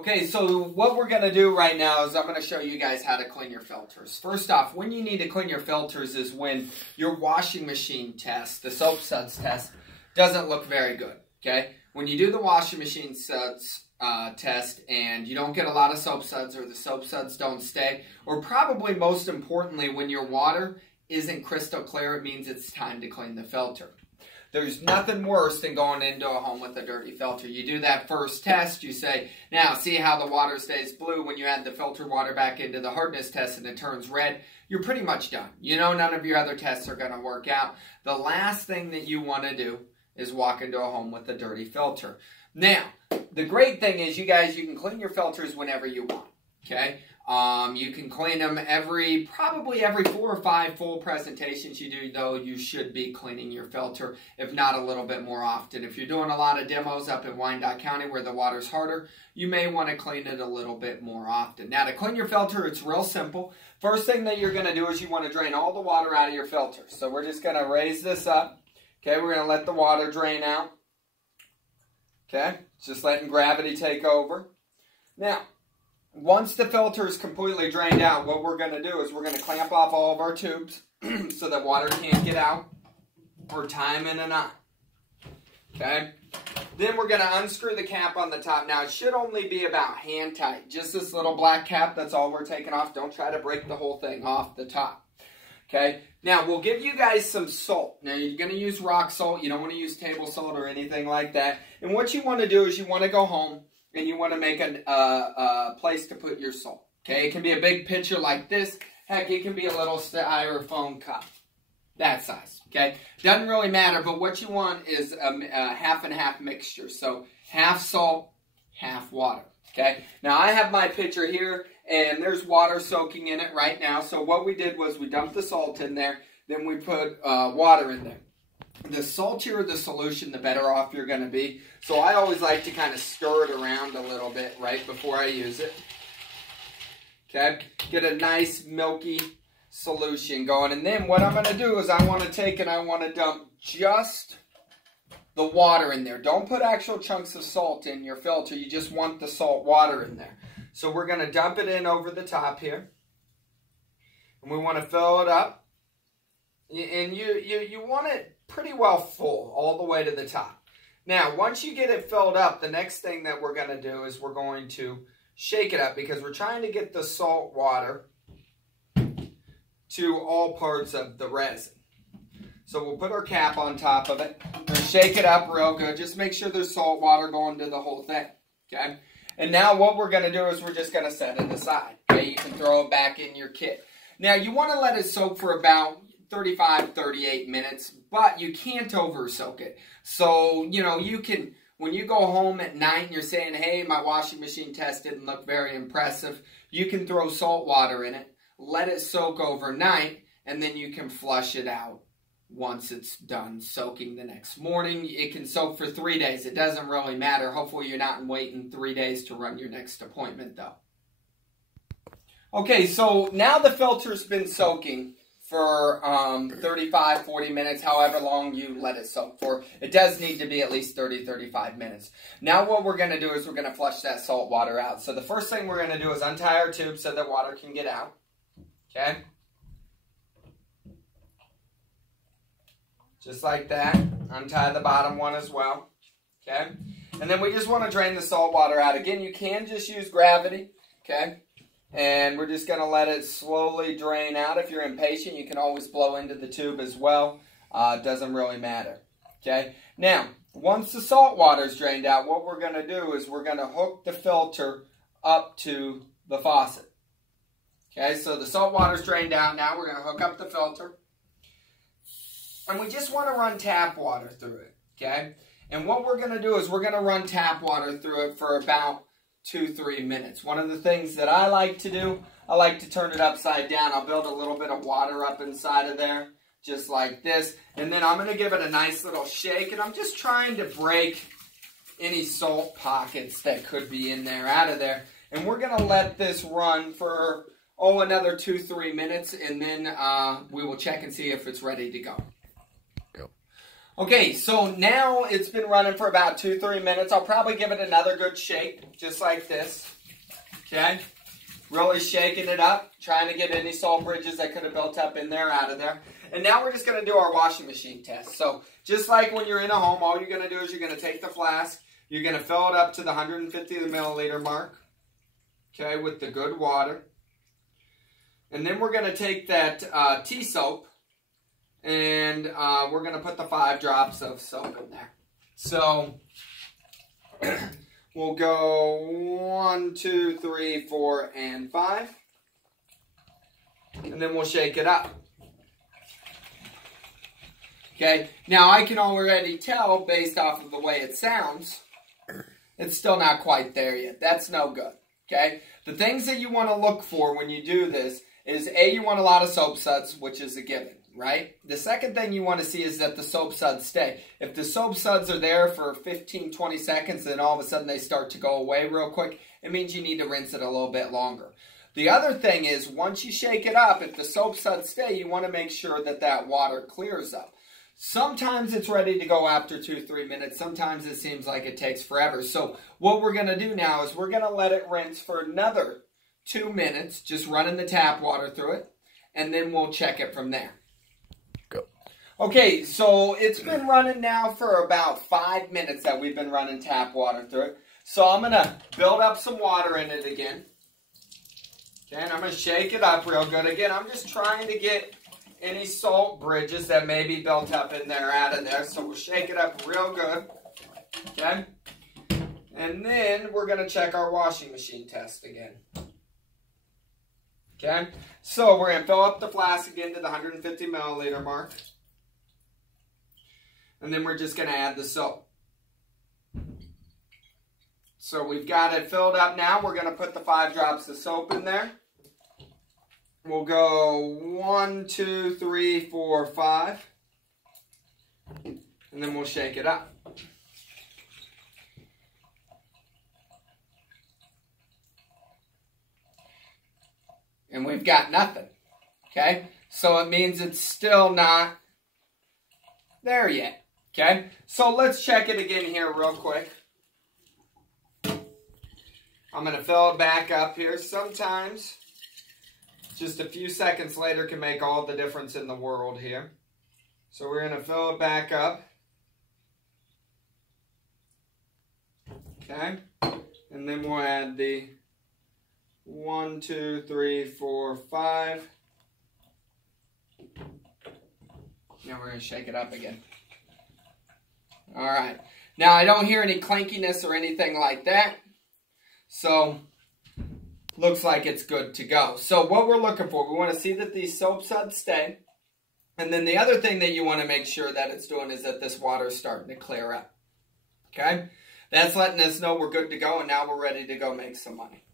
Okay, so what we're going to do right now is I'm going to show you guys how to clean your filters. First off, when you need to clean your filters is when your washing machine test, the soap suds test, doesn't look very good, okay? When you do the washing machine suds test and you don't get a lot of soap suds or the soap suds don't stay, or probably most importantly, when your water isn't crystal clear, it means it's time to clean the filter. There's nothing worse than going into a home with a dirty filter. You do that first test, you say, now see how the water stays blue when you add the filter water back into the hardness test and it turns red? You're pretty much done. You know none of your other tests are going to work out. The last thing that you want to do is walk into a home with a dirty filter. Now, the great thing is you can clean your filters whenever you want, okay? You can clean them probably every 4 or 5 full presentations you do, though you should be cleaning your filter, if not a little bit more often. If you're doing a lot of demos up in Wyandotte County where the water's harder, you may want to clean it a little bit more often. Now, to clean your filter, it's real simple. First thing that you're going to do is you want to drain all the water out of your filter. So we're just going to raise this up. Okay, we're going to let the water drain out. Okay, just letting gravity take over. Now, once the filter is completely drained out, what we're going to do is we're going to clamp off all of our tubes so that water can't get out, or tie them in a knot. Okay? Then we're going to unscrew the cap on the top. Now, it should only be about hand tight. Just this little black cap, that's all we're taking off. Don't try to break the whole thing off the top. Okay? Now, we'll give you guys some salt. Now, you're going to use rock salt. You don't want to use table salt or anything like that. And what you want to do is you want to go home and you want to make a place to put your salt. Okay, it can be a big pitcher like this. Heck, it can be a little styrofoam cup. That size, okay? Doesn't really matter, but what you want is a half and half mixture. So, half salt, half water, okay? Now, I have my pitcher here, and there's water soaking in it right now. So, what we did was we dumped the salt in there, then we put water in there. The saltier the solution, the better off you're going to be. So I always like to kind of stir it around a little bit right before I use it. Okay, get a nice milky solution going. And then what I'm going to do is I want to take and I want to dump just the water in there. Don't put actual chunks of salt in your filter. You just want the salt water in there. So we're going to dump it in over the top here. And we want to fill it up. And you want it pretty well full all the way to the top. Now, once you get it filled up, the next thing that we're going to do is we're going to shake it up because we're trying to get the salt water to all parts of the resin. So we'll put our cap on top of it. We'll shake it up real good. Just make sure there's salt water going to the whole thing. Okay? And now what we're going to do is we're just going to set it aside. Okay? You can throw it back in your kit. Now, you want to let it soak for about 35, 38 minutes, but you can't over soak it. So, you know, you can, when you go home at night and you're saying, hey, my washing machine test didn't look very impressive, you can throw salt water in it, let it soak overnight, and then you can flush it out once it's done soaking the next morning. It can soak for 3 days. It doesn't really matter. Hopefully you're not waiting 3 days to run your next appointment, though. Okay, so now the filter's been soaking for 35, 40 minutes, however long you let it soak for. It does need to be at least 30, 35 minutes. Now what we're going to do is we're going to flush that salt water out. So the first thing we're going to do is untie our tube so that water can get out. Okay? Just like that. Untie the bottom one as well. Okay? And then we just want to drain the salt water out. Again, you can just use gravity. Okay? And we're just going to let it slowly drain out. If you're impatient, you can always blow into the tube as well. It doesn't really matter. Okay? Now, once the salt water is drained out, what we're going to do is we're going to hook the filter up to the faucet. Okay? So the salt water is drained out. Now we're going to hook up the filter. And we just want to run tap water through it. Okay? And what we're going to do is we're going to run tap water through it for about 2-3 minutes. One of the things that I like to do, I like to turn it upside down. I'll build a little bit of water up inside of there, just like this. And then I'm going to give it a nice little shake. And I'm just trying to break any salt pockets that could be in there out of there. And we're going to let this run for, another 2-3 minutes. And then we will check and see if it's ready to go. Okay, so now it's been running for about 2-3 minutes. I'll probably give it another good shake, just like this. Okay? Really shaking it up, trying to get any salt bridges that could have built up in there out of there. And now we're just going to do our washing machine test. So just like when you're in a home, all you're going to do is you're going to take the flask. You're going to fill it up to the 150 milliliter mark. Okay, with the good water. And then we're going to take that tea soap. And we're going to put the 5 drops of soap in there. So we'll go 1, 2, 3, 4, and 5. And then we'll shake it up. Okay, now I can already tell based off of the way it sounds, it's still not quite there yet. That's no good. Okay, the things that you want to look for when you do this is A, you want a lot of soap suds, which is a given, right? The second thing you want to see is that the soap suds stay. If the soap suds are there for 15, 20 seconds, then all of a sudden they start to go away real quick, it means you need to rinse it a little bit longer. The other thing is, once you shake it up, if the soap suds stay, you want to make sure that that water clears up. Sometimes it's ready to go after 2-3 minutes. Sometimes it seems like it takes forever. So what we're going to do now is we're going to let it rinse for another 2 minutes, just running the tap water through it, and then we'll check it from there. Go. Okay, so it's been running now for about 5 minutes that we've been running tap water through it. So I'm going to build up some water in it again. Okay, and I'm going to shake it up real good. Again, I'm just trying to get any salt bridges that may be built up in there out of there. So we'll shake it up real good. Okay, and then we're going to check our washing machine test again. Okay, so we're going to fill up the flask again to the 150 milliliter mark. And then we're just going to add the soap. So we've got it filled up now. We're going to put the 5 drops of soap in there. We'll go 1, 2, 3, 4, 5. And then we'll shake it up. And we've got nothing. Okay? So it means it's still not there yet. Okay? So let's check it again here real quick. I'm going to fill it back up here. Sometimes just a few seconds later can make all the difference in the world here. So we're going to fill it back up. Okay? And then we'll add the 1, 2, 3, 4, 5. Now we're going to shake it up again. All right. Now I don't hear any clankiness or anything like that. So looks like it's good to go. So what we're looking for, we want to see that these soap suds stay. And then the other thing that you want to make sure that it's doing is that this water is starting to clear up. Okay? That's letting us know we're good to go, and now we're ready to go make some money.